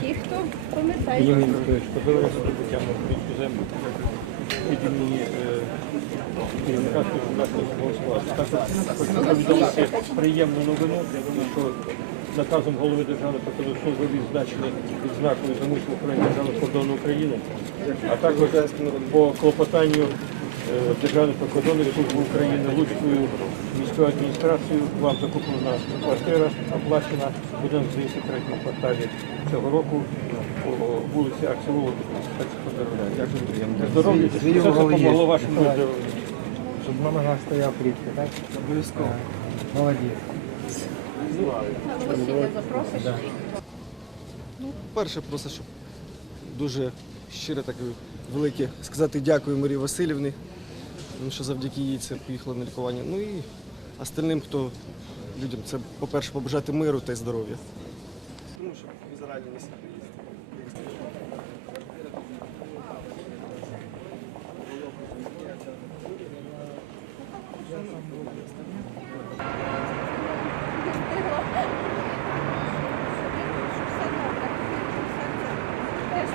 Ті, хто пам'ятає. Ходили вас до землю. Тоді мені керівника хочу повідомити приємну новину, Я думаю, що наказом голови Державної прокуратури ви відзначені відзнакою за мужню охорони державного кордону України, а також по клопотанню е, Державної прикордонної служби України Луцькою міською адміністрацією вам закуплена квартира, оплачена буде в 23 кварталі цього року по вулиці Аксіолу. Дякую. Здоров'я, це допомогло вашому здоров'ю. Щоб мама нас стояв плітки, так? Обов'язково. Молодець. Василя запросиш? Перше, просто щоб дуже щиро таке велике сказати дякую Марії Васильівні, тому що завдяки їй це поїхало на лікування. Ну і остальним, хто людям, це, по-перше, побажати миру та й здоров'я. Тому що зарані не Теж